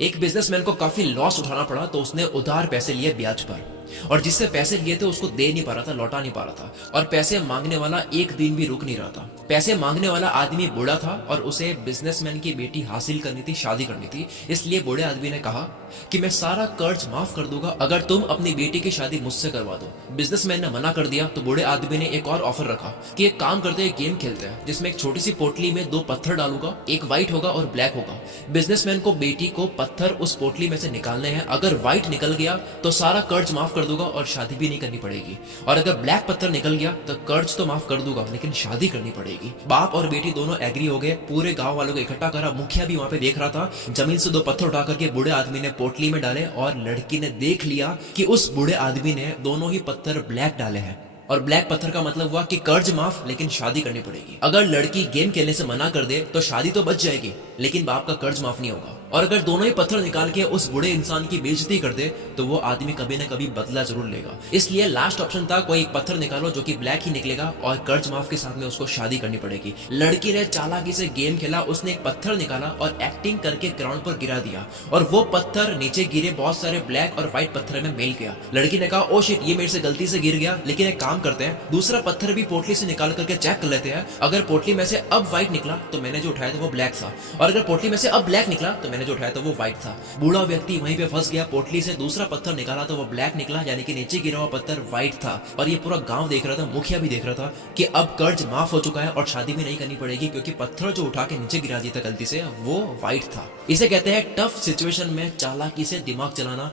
एक बिजनेसमैन को काफी लॉस उठाना पड़ा तो उसने उधार पैसे लिए ब्याज पर, और जिससे पैसे लिए थे उसको दे नहीं पा रहा था, लौटा नहीं पा रहा था, और पैसे मांगने वाला एक दिन भी रुक नहीं रहा था। पैसे मांगने वाला आदमी बूढ़ा था और उसे बिजनेसमैन की बेटी हासिल करनी थी, शादी करनी थी। इसलिए बूढ़े आदमी ने कहा कि मैं सारा कर्ज माफ कर दूंगा अगर तुम अपनी बेटी की शादी मुझसे करवा दो। बिजनेसमैन ने मना कर दिया तो बूढ़े आदमी ने एक और ऑफर रखा कि एक काम करते हैं, गेम खेलते हैं जिसमें एक छोटी सी पोटली में 2 पत्थर डालूंगा, एक व्हाइट होगा और ब्लैक होगा। बिजनेसमैन को बेटी को पत्थर उस पोटली में से निकालने हैं। अगर व्हाइट निकल गया तो सारा कर्ज माफ कर दूंगा और शादी भी नहीं करनी पड़ेगी, और अगर ब्लैक पत्थर निकल गया तो कर्ज तो माफ कर दूंगा लेकिन शादी करनी पड़ेगी। बाप और बेटी दोनों एग्री हो गए, पूरे गांव वालों को इकट्ठा करा। मुखिया भी वहां पे देख रहा था। जमीन से 2 पत्थर उठा करके बूढ़े आदमी ने पोटली में डाले और लड़की ने देख लिया कि उस बूढ़े आदमी ने दोनों ही पत्थर ब्लैक डाले हैं, और ब्लैक पत्थर का मतलब हुआ कि कर्ज माफ लेकिन शादी करनी पड़ेगी। अगर लड़की गेम खेलने से मना कर दे तो शादी तो बच जाएगी लेकिन बाप का कर्ज माफ नहीं होगा, और अगर दोनों ही पत्थर निकाल के उस बूढ़े इंसान की बेइज्जती कर दे तो वो आदमी कभी ना कभी बदला जरूर लेगा। इसलिए लास्ट ऑप्शन था कोई एक पत्थर निकालो जो कि ब्लैक ही निकलेगा और कर्ज माफ के साथ में उसको शादी करनी पड़ेगी। लड़की ने चालाकी से गेम खेला, उसने एक पत्थर निकाला और एक्टिंग करके ग्राउंड पर गिरा दिया, और वो पत्थर नीचे गिरे, बहुत सारे ब्लैक और व्हाइट पत्थर में मिल गया। लड़की ने कहा ओ शिट, ये मेरे से गलती से गिर गया, लेकिन एक काम करते हैं, दूसरा पत्थर भी पोटली से निकाल करके चेक कर लेते हैं। अगर पोटली में से अब व्हाइट निकला तो मैंने जो उठाया था वो ब्लैक था, और अगर पोटली में से अब ब्लैक निकला तो मैंने जो उठाया था वो व्हाइट था। बूढ़ा व्यक्ति वहीं पे फंस गया। पोटली से दूसरा पत्थर निकाला तो वो ब्लैक निकला, यानी कि नीचे गिरा हुआ पत्थर व्हाइट था। और ये पूरा गांव देख रहा था, मुखिया भी देख रहा था कि अब कर्ज माफ हो चुका है और शादी भी नहीं करनी पड़ेगी क्योंकि पत्थर जो उठा के नीचे गिरा दिया था गलती से वो व्हाइट था। इसे कहते हैं टफ सिचुएशन में चालाकी से दिमाग चलाना।